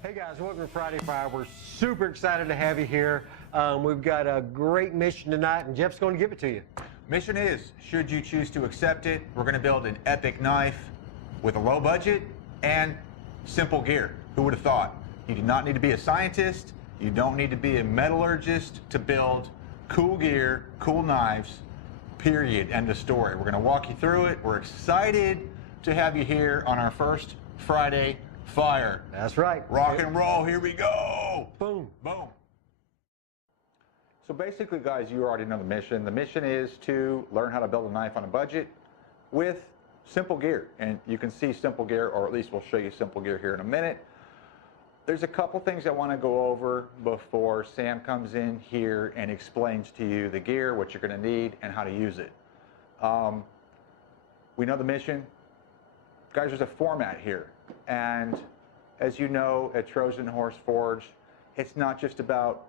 Hey guys, welcome to Friday Fire. We're super excited to have you here. We've got a great mission tonight, and Jeff's going to give it to you. Mission is, should you choose to accept it, we're going to build an epic knife with a low budget and simple gear. Who would have thought? You do not need to be a scientist. You don't need to be a metallurgist to build cool gear, cool knives, period, end of story. We're going to walk you through it. We're excited to have you here on our first Friday Fire. That's right. Rock and roll, here we go. Boom. Boom. So basically, guys, you already know the mission. The mission is to learn how to build a knife on a budget with simple gear. And you can see simple gear, or at least we'll show you simple gear here in a minute. There's a couple things I want to go over before Sam comes in here and explains to you the gear, what you're going to need, and how to use it. We know the mission. Guys, there's a format here. And as you know, at Trojan Horse Forge, it's not just about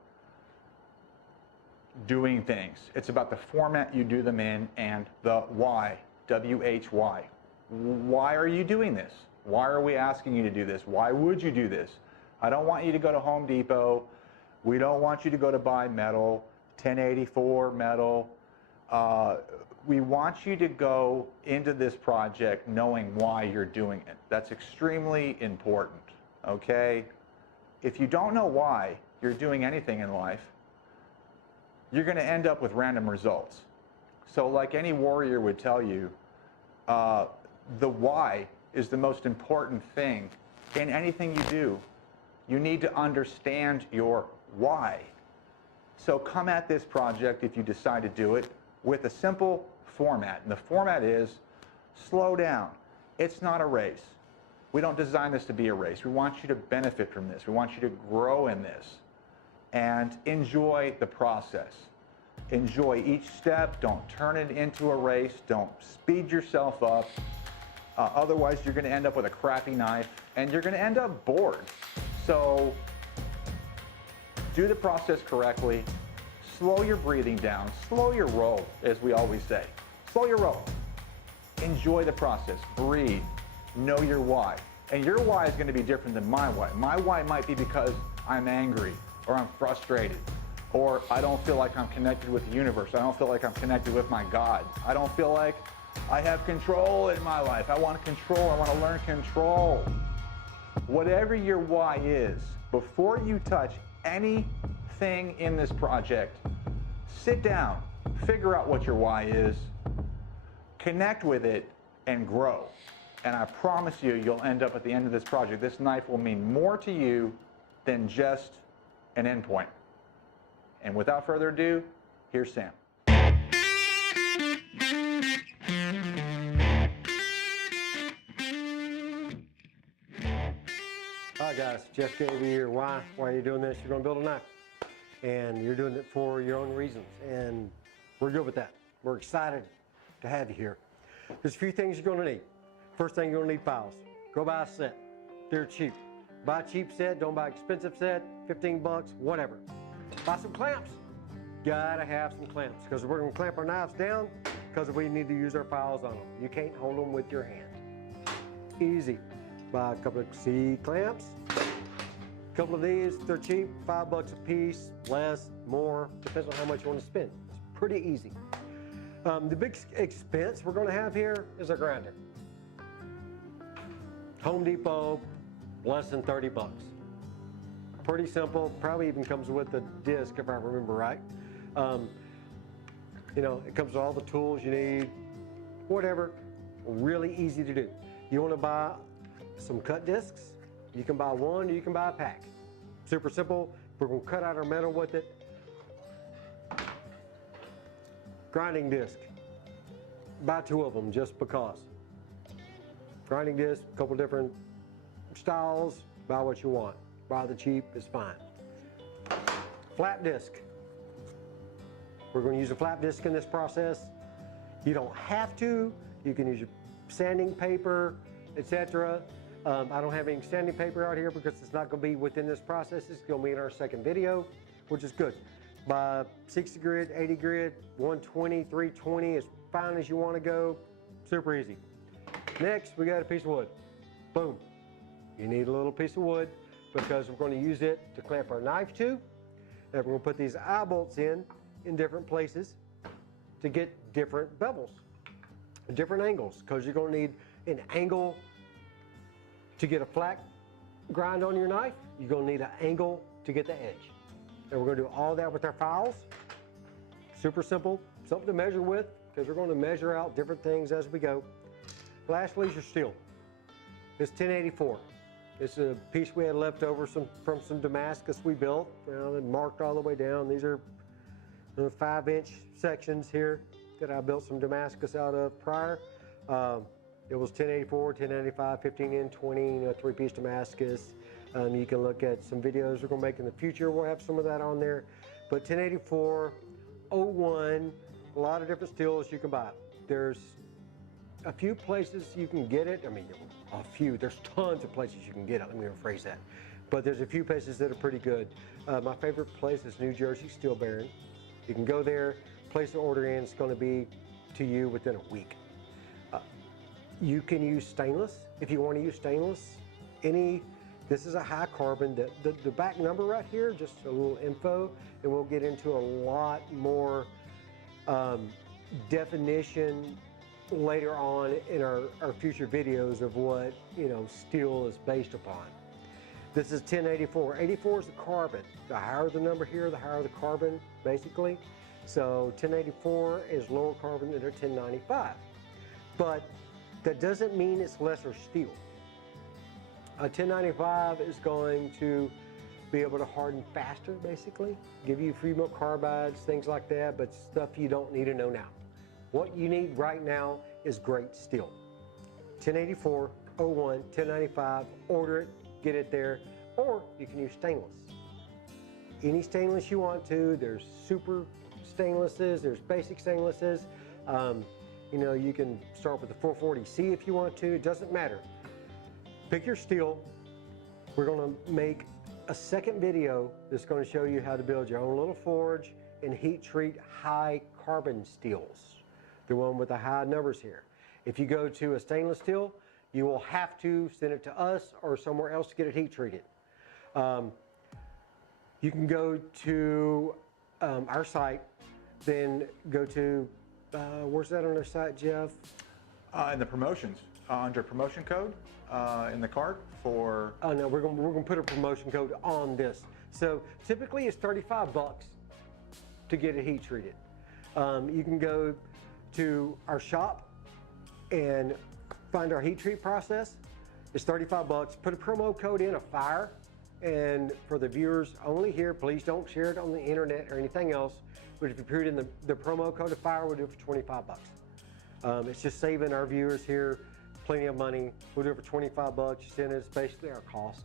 doing things. It's about the format you do them in and the why, W-H-Y. Why are you doing this? Why are we asking you to do this? Why would you do this? I don't want you to go to Home Depot. We don't want you to go to buy metal, 1084 metal. We want you to go into this project knowing why you're doing it. That's extremely important, okay? If you don't know why you're doing anything in life, you're going to end up with random results. So like any warrior would tell you, the why is the most important thing in anything you do. You need to understand your why. So come at this project, if you decide to do it, with a simple format. And the format is slow down. It's not a race. We don't design this to be a race. We want you to benefit from this. We want you to grow in this and enjoy the process. Enjoy each step. Don't turn it into a race. Don't speed yourself up. Otherwise, you're going to end up with a crappy knife and you're going to end up bored. So do the process correctly. Slow your breathing down. Slow your roll, as we always say. Slow your roll. Enjoy the process. Breathe. Know your why. And your why is going to be different than my why. My why might be because I'm angry, or I'm frustrated, or I don't feel like I'm connected with the universe. I don't feel like I'm connected with my God. I don't feel like I have control in my life. I want control. I want to learn control. Whatever your why is, before you touch anything in this project, sit down, figure out what your why is, connect with it, and grow. And I promise you, you'll end up at the end of this project. This knife will mean more to you than just an endpoint. And without further ado, here's Sam. Hi guys, Jeff gave you your why. Why are you doing this? You're going to build a knife. And you're doing it for your own reasons. And we're good with that. We're excited to have you here. There's a few things you're going to need. First thing, you're going to need files. Go buy a set. They're cheap. Buy a cheap set. Don't buy an expensive set. 15 bucks, whatever. Buy some clamps. Gotta have some clamps because we're going to clamp our knives down because we need to use our files on them. You can't hold them with your hand. Easy. Buy a couple of C clamps. A couple of these, they're cheap, 5 bucks a piece, less, more, depends on how much you want to spend. It's pretty easy. The big expense we're going to have here is a grinder. Home Depot, less than 30 bucks. Pretty simple, probably even comes with a disc if I remember right. You know, it comes with all the tools you need, whatever, really easy to do. You want to buy some cut discs, you can buy one or you can buy a pack. Super simple, we're going to cut out our metal with it. Grinding disc, buy 2 of them just because. Grinding disc, a couple different styles, buy what you want. Buy the cheap, it's fine. Flat disc. We're going to use a flat disc in this process. You don't have to. You can use your sanding paper, etc. I don't have any sanding paper out here because it's not going to be within this process. It's going to be in our second video, which is good. Buy 60 grit, 80 grit, 120, 320, as fine as you want to go. Super easy. Next, we got a piece of wood. Boom. You need a little piece of wood. because we're going to use it to clamp our knife to. And we're going to put these eye bolts in different places to get different bevels, different angles, because you're going to need an angle to get a flat grind on your knife. You're going to need an angle to get the edge. And we're going to do all that with our files. Super simple, something to measure with, because we're going to measure out different things as we go. Lastly is your steel. It's 1084. It's a piece we had left over from some Damascus we built, and marked all the way down. These are 5-inch sections here that I built some Damascus out of prior. It was 1084, 1095, 15N, 20, 3-piece Damascus. You can look at some videos we're going to make in the future. We'll have some of that on there. But 1084, 01, a lot of different steels you can buy. There's a few places you can get it. I mean, a few. There's tons of places you can get it. Let me rephrase that. But there's a few places that are pretty good. My favorite place is New Jersey Steel Bearing. You can go there, place an order in. It's going to be to you within a week. You can use stainless if you want to use stainless. This is a high carbon. The back number right here, just a little info, and we'll get into a lot more definition later on in our future videos of what steel is based upon. This is 1084. 84 is the carbon. The higher the number here, the higher the carbon, basically. So 1084 is lower carbon than a 1095. But that doesn't mean it's lesser steel. A 1095 is going to be able to harden faster, basically, give you free milk carbides, things like that, but stuff you don't need to know now. What you need right now is great steel. 1084, 01, 1095, order it, get it there, or you can use stainless. Any stainless you want to. There's super stainlesses, there's basic stainlesses. You can start with the 440C if you want to, it doesn't matter. Pick your steel. We're going to make a second video that's going to show you how to build your own little forge and heat treat high carbon steels, the one with the high numbers here. If you go to a stainless steel, you will have to send it to us or somewhere else to get it heat treated. You can go to our site, then go to, where's that on our site, Jeff? In the promotions, under promotion code in the cart for... Oh no, we're gonna put a promotion code on this. So typically it's $35 to get it heat treated. You can go to our shop and find our heat treat process. It's $35. Put a promo code in, a FIRE, and for the viewers only here, please don't share it on the internet or anything else. But if you put in the promo code of FIRE, we'll do it for $25. It's just saving our viewers here plenty of money. We'll do it for $25. You send it, it's basically our cost.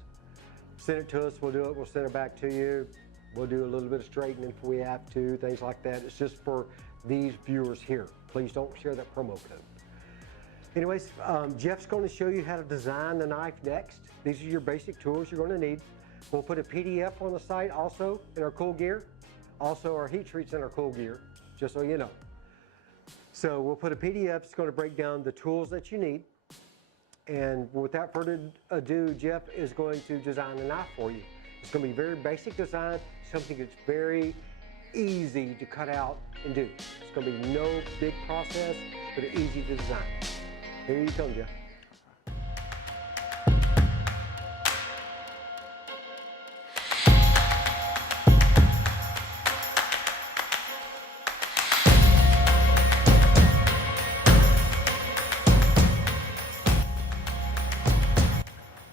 Send it to us, we'll do it, we'll send it back to you. We'll do a little bit of straightening if we have to, things like that. It's just for these viewers here. Please don't share that promo code. Anyways, Jeff's going to show you how to design the knife next. These are your basic tools you're going to need. We'll put a PDF on the site also in our Cool Gear. Also our heat treats in our Cool Gear, just so you know. So we'll put a PDF. It's going to break down the tools that you need. And without further ado, Jeff is going to design a knife for you. It's going to be very basic design, something that's very easy to cut out and do. It's going to be no big process, but easy to design. Here you come, Jeff.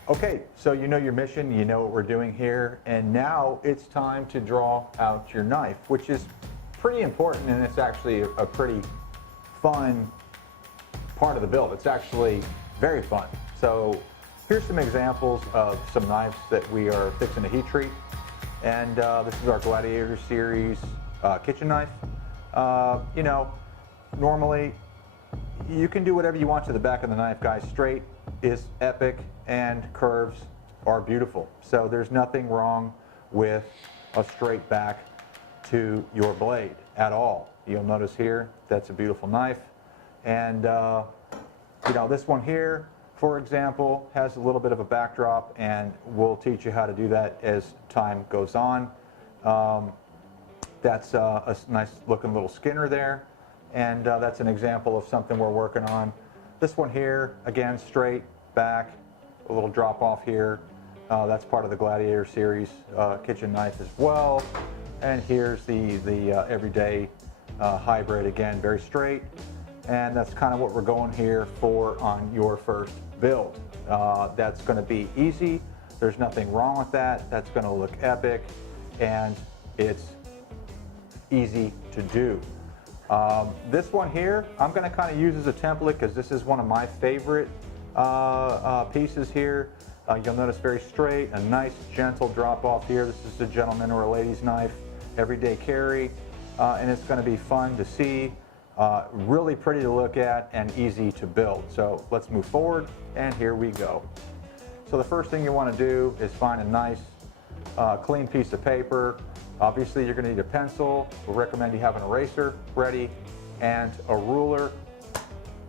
Okay, so you know your mission, you know what we're doing here, and now it's time to draw out your knife, which is pretty important, and it's actually a pretty fun part of the build. It's actually very fun. So here's some examples of some knives that we are fixing to heat treat, and this is our Gladiator Series kitchen knife. Normally you can do whatever you want to the back of the knife, guys. Straight is epic and curves are beautiful. So there's nothing wrong with a straight back to your blade at all. You'll notice here, that's a beautiful knife. And this one here, for example, has a little bit of a backdrop, and we'll teach you how to do that as time goes on. That's a nice looking little Skinner there, and that's an example of something we're working on. This one here, again, straight back, a little drop off here. That's part of the Gladiator series kitchen knife as well. And here's the everyday hybrid, again, very straight. And that's kind of what we're going here for on your first build. That's going to be easy. There's nothing wrong with that. That's going to look epic, and it's easy to do. This one here, I'm going to kind of use as a template because this is one of my favorite pieces here. You'll notice very straight, a nice gentle drop off here. This is a gentleman or a lady's knife, everyday carry, and it's going to be fun to see, really pretty to look at, and easy to build. So let's move forward, and here we go. So the first thing you want to do is find a nice clean piece of paper. Obviously you're going to need a pencil. We'll recommend you have an eraser ready and a ruler.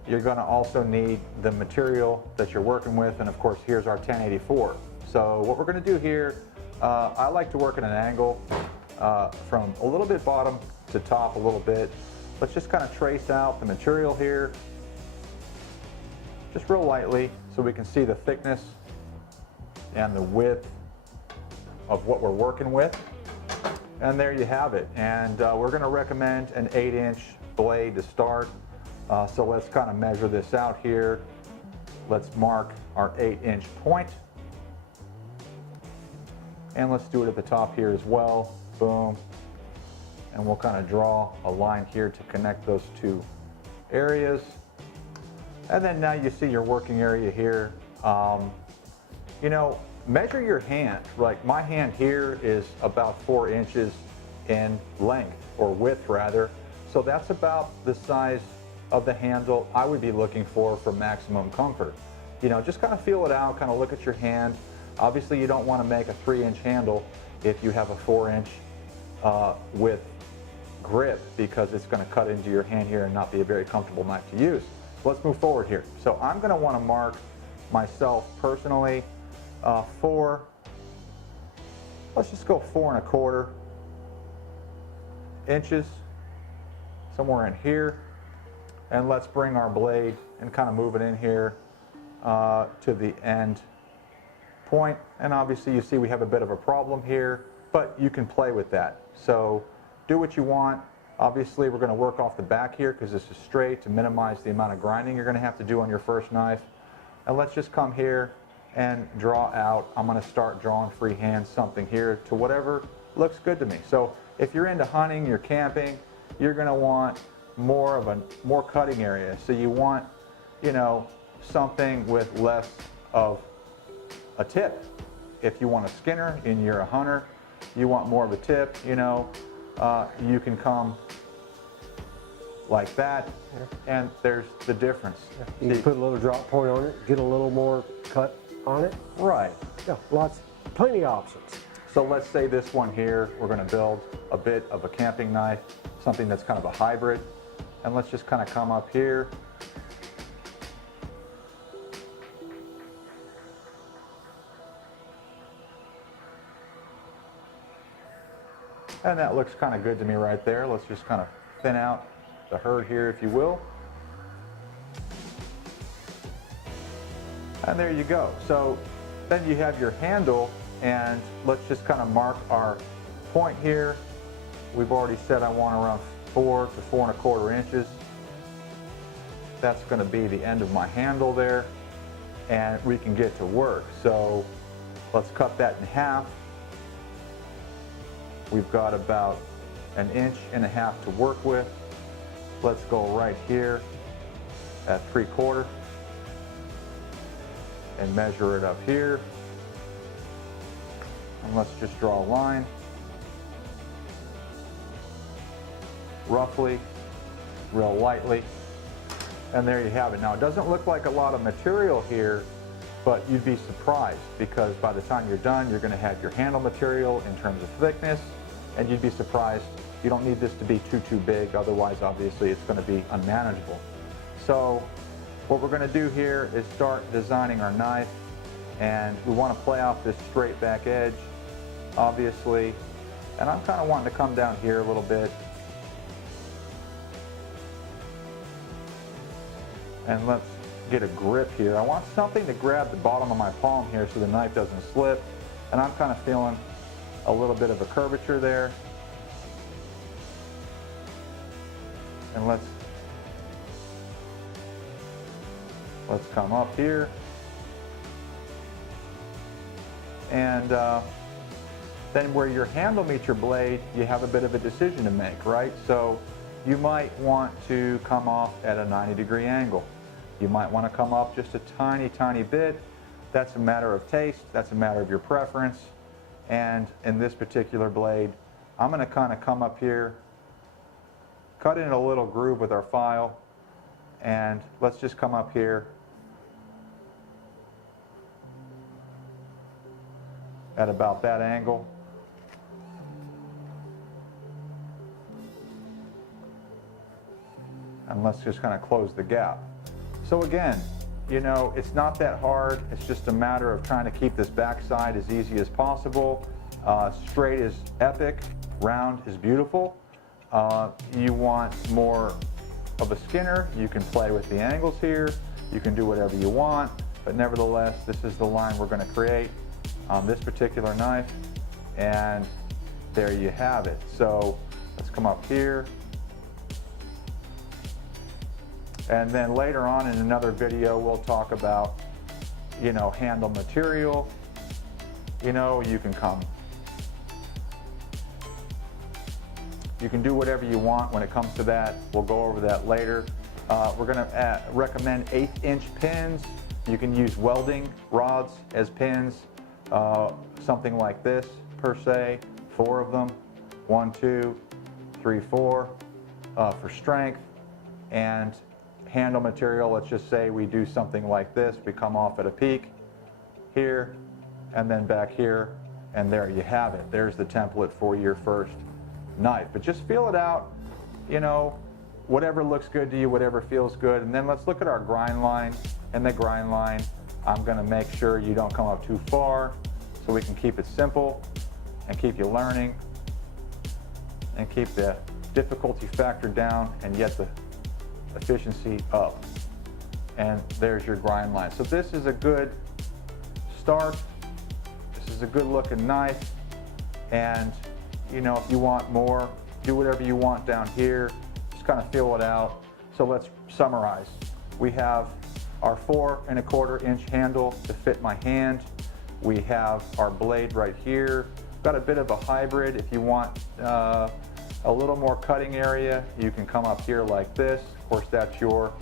You're going to also need the material that you're working with, and of course here's our 1084. So what we're going to do here, I like to work at an angle from a little bit bottom to top a little bit. Let's just kind of trace out the material here, just real lightly, so we can see the thickness and the width of what we're working with. And there you have it. And we're going to recommend an 8-inch blade to start. So let's kind of measure this out here. Let's mark our 8-inch point. And let's do it at the top here as well. Boom. And we'll kind of draw a line here to connect those two areas. And then now you see your working area here. You know, measure your hand. Like my hand here is about 4 inches in length, or width rather. So that's about the size of the handle I would be looking for maximum comfort. You know, just kind of feel it out, kind of look at your hand. Obviously you don't want to make a 3-inch handle if you have a 4-inch width grip, because it's going to cut into your hand here and not be a very comfortable knife to use. So let's move forward here. So I'm going to want to mark myself personally let's just go 4 1/4 inches, somewhere in here. And let's bring our blade and kind of move it in here to the end point. And obviously you see we have a bit of a problem here, but you can play with that. So do what you want. Obviously we're going to work off the back here because this is straight to minimize the amount of grinding you're going to have to do on your first knife. And let's just come here and draw out. I'm going to start drawing freehand something here to whatever looks good to me. So if you're into hunting, you're camping, you're going to want more cutting area. So you want, you know, something with less of a tip. If you want a Skinner and you're a hunter, you want more of a tip, you know, you can come like that, and there's the difference. You can put a little drop point on it, get a little more cut on it. Right. Yeah, plenty of options. So let's say this one here, we're going to build a bit of a camping knife, something that's kind of a hybrid. And let's just kind of come up here. And that looks kind of good to me right there. Let's just kind of thin out the herd here, if you will. And there you go. So then you have your handle, and let's just kind of mark our point here. We've already said I want around 4 to 4 1/4 inches. That's going to be the end of my handle there, and we can get to work. So let's cut that in half. We've got about 1.5 inches to work with. Let's go right here at 3/4 and measure it up here. And let's just draw a line, roughly, real lightly. And there you have it. Now, it doesn't look like a lot of material here, but you'd be surprised, because by the time you're done, you're going to have your handle material in terms of thickness, and you'd be surprised. You don't need this to be too big, otherwise, obviously, it's going to be unmanageable. So what we're going to do here is start designing our knife, and we want to play off this straight back edge, obviously, and I'm kind of wanting to come down here a little bit. And let's get a grip here. I want something to grab the bottom of my palm here so the knife doesn't slip, and I'm kind of feeling a little bit of a curvature there. And let's come up here, and then where your handle meets your blade, you have a bit of a decision to make, right? So you might want to come off at a 90-degree angle. You might want to come up just a tiny bit. That's a matter of taste. That's a matter of your preference. And in this particular blade, I'm going to kind of come up here, cut in a little groove with our file, and let's just come up here at about that angle. And let's just kind of close the gap. So again, you know, it's not that hard. It's just a matter of trying to keep this backside as easy as possible. Straight is epic, round is beautiful. You want more of a Skinner, you can play with the angles here. You can do whatever you want, but nevertheless, this is the line we're going to create on this particular knife, and there you have it. So let's come up here. And then later on in another video, we'll talk about, you know, handle material. You know, you can do whatever you want when it comes to that. We'll go over that later. We're going to recommend 1/8" pins. You can use welding rods as pins, something like this per se, 4 of them, 1, 2, 3, 4 for strength. And handle material, let's just say we do something like this. We come off at a peak here, and then back here, and there you have it. There's the template for your first knife. But just feel it out, you know, whatever looks good to you, whatever feels good. And then let's look at our grind line. And the grind line, I'm going to make sure you don't come up too far so we can keep it simple and keep you learning and keep the difficulty factor down and yet the efficiency up. And there's your grind line. So this is a good start. This is a good looking knife. And you know, if you want more, do whatever you want down here. Just kind of feel it out. So let's summarize. We have our 4 1/4 inch handle to fit my hand. We have our blade right here. Got a bit of a hybrid. If you want a little more cutting area, you can come up here like this. Of course, that's your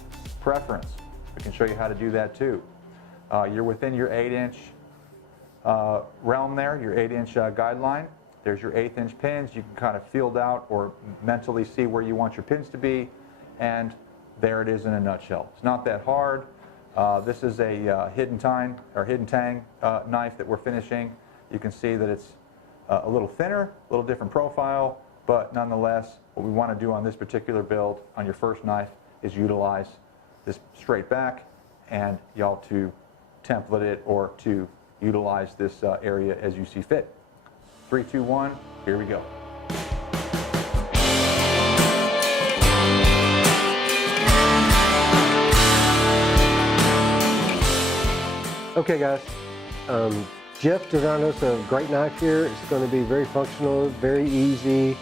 preference. We can show you how to do that too. You're within your 8-inch realm there, your 8-inch guideline. There's your 1/8" pins. You can kind of field out or mentally see where you want your pins to be, and there it is in a nutshell. It's not that hard. This is a hidden tang knife that we're finishing. You can see that it's a little thinner, a little different profile, but nonetheless, what we want to do on this particular build on your first knife is utilize this straight back, and y'all to template it or to utilize this area as you see fit. 3, 2, 1, here we go. Okay guys, Jeff designed us a great knife here. It's going to be very functional, very easy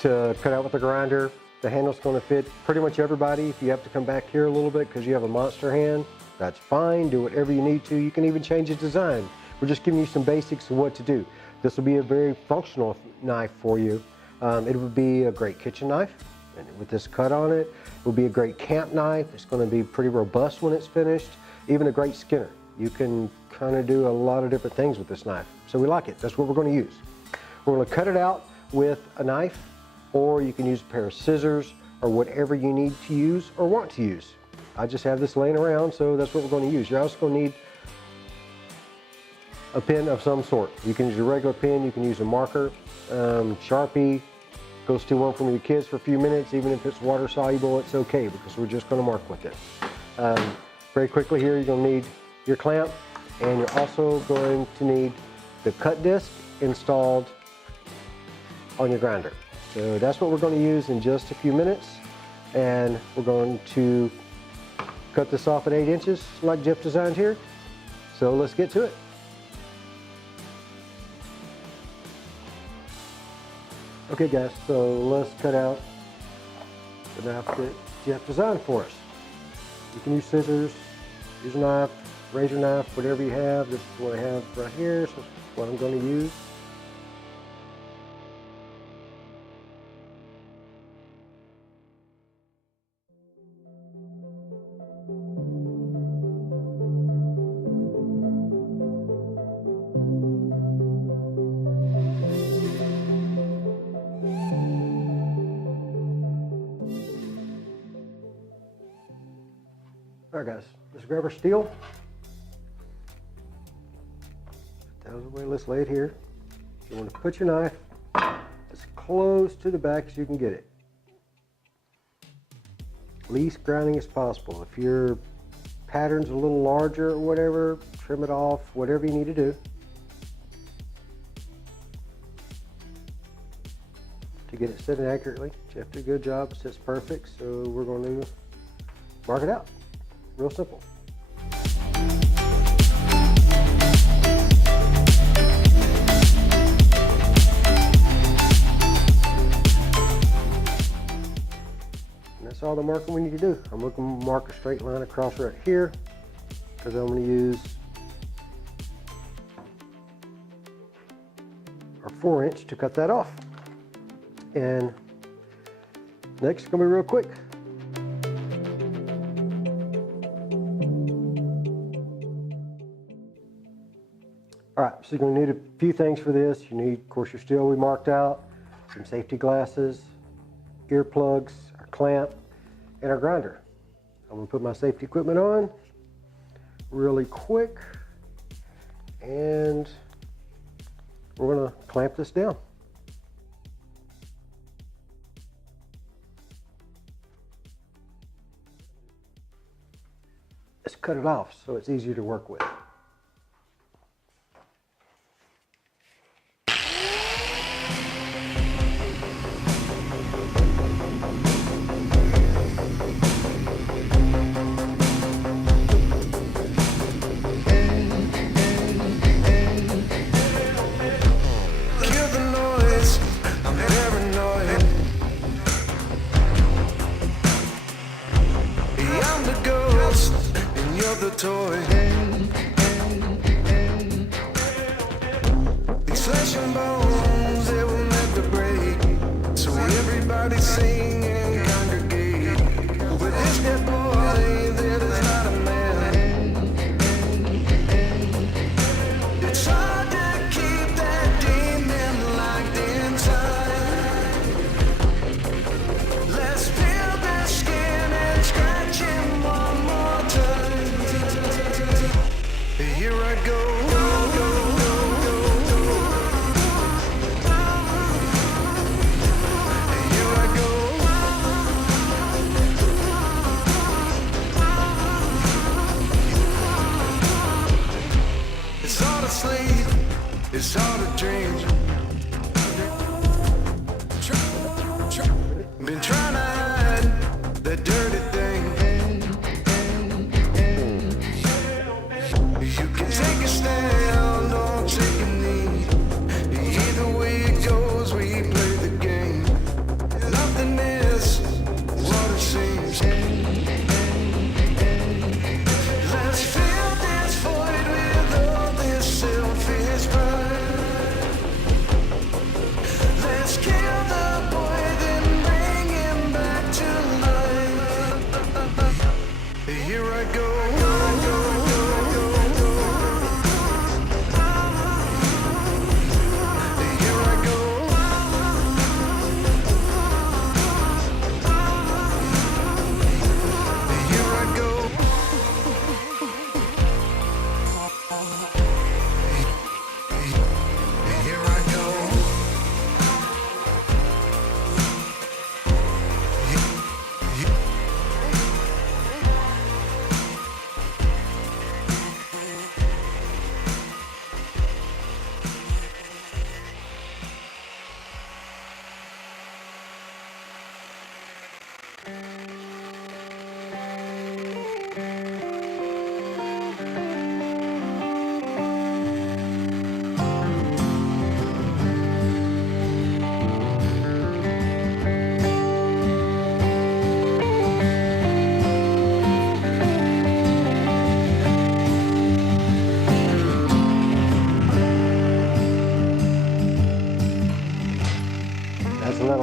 to cut out with a grinder. The handle's going to fit pretty much everybody. If you have to come back here a little bit because you have a monster hand, that's fine. Do whatever you need to. You can even change the design. We're just giving you some basics of what to do. This will be a very functional knife for you. It would be a great kitchen knife, and with this cut on it. It will be a great camp knife. It's going to be pretty robust when it's finished. Even a great Skinner. You can kind of do a lot of different things with this knife. So we like it. That's what we're going to use. We're going to cut it out with a knife, or you can use a pair of scissors, or whatever you need to use or want to use. I just have this laying around, so that's what we're going to use. You're also going to need a pen of some sort. You can use a regular pen, you can use a marker, Sharpie. Go steal one from your kids for a few minutes. Even if it's water soluble, it's okay because we're just going to mark with it. very quickly here, you're going to need your clamp, and you're also going to need the cut disc installed on your grinder. So that's what we're going to use in just a few minutes, and we're going to cut this off at 8 inches like Jeff designed here. So let's get to it. Okay guys, so let's cut out the knife that Jeff designed for us. You can use scissors, use a knife, razor knife, whatever you have. This is what I have right here, so this is what I'm going to use. All right guys, let's grab our steel. That was the way, let's lay it here. You want to put your knife as close to the back as you can get it. Least grinding as possible. If your pattern's a little larger or whatever, trim it off, whatever you need to do to get it sitting accurately. Jeff did a good job, it sits perfect, so we're going to mark it out. Real simple. And that's all the marking we need to do. I'm going to mark a straight line across right here because I'm going to use our 4-inch to cut that off. And next, it's going to be real quick. All right, so you're going to need a few things for this. You need, of course, your steel we marked out, some safety glasses, earplugs, our clamp, and our grinder. I'm going to put my safety equipment on really quick, and we're going to clamp this down. Let's cut it off so it's easier to work with. The toy. These flesh and bones, they will never break. So everybody sing and congregate. With this dead boy, that is not a man. It's hard to keep that demon locked inside. Let's peel the skin and scratch him one more time. Here I go. Here I go. It's hard to sleep, it's hard to dream. Been trying to hide that dirty thing. You can take a stand or take a knee. Either way it goes, we play the game. Nothing is what it seems. Let's fill this void with all this selfish pride.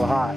hot.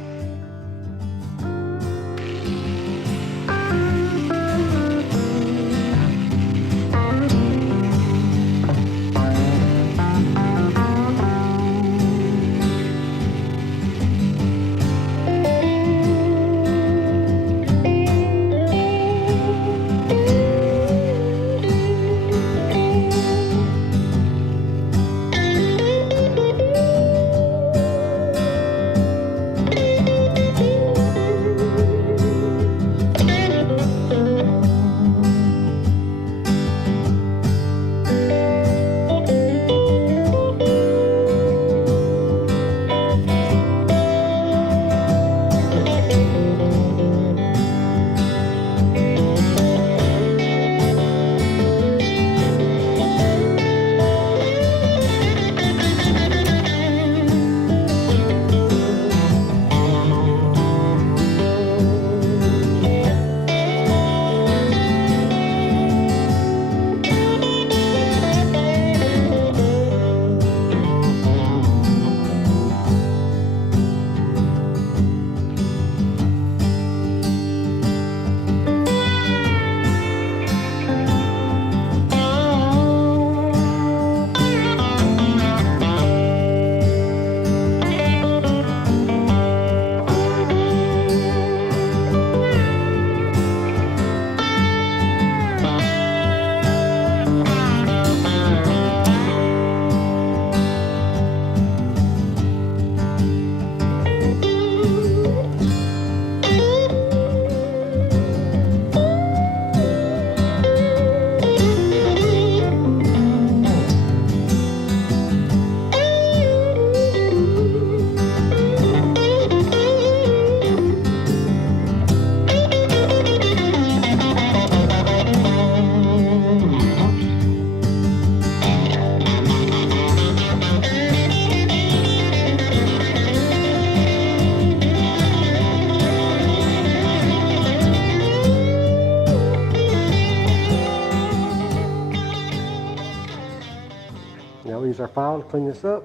Now we'll use our file to clean this up.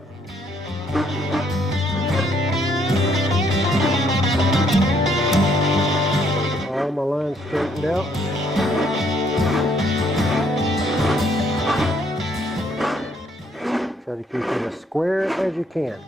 All my lines straightened out. Try to keep it as square as you can.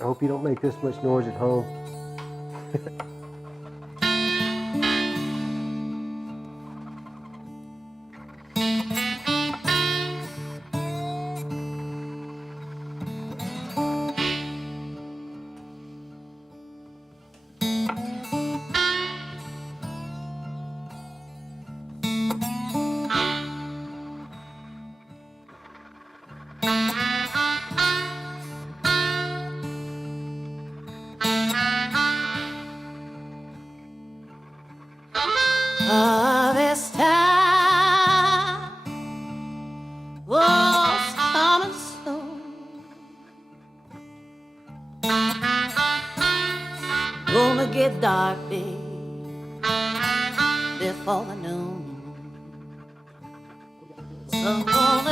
I hope you don't make this much noise at home. This time was coming soon. Gonna get dark, babe, before the noon. Someone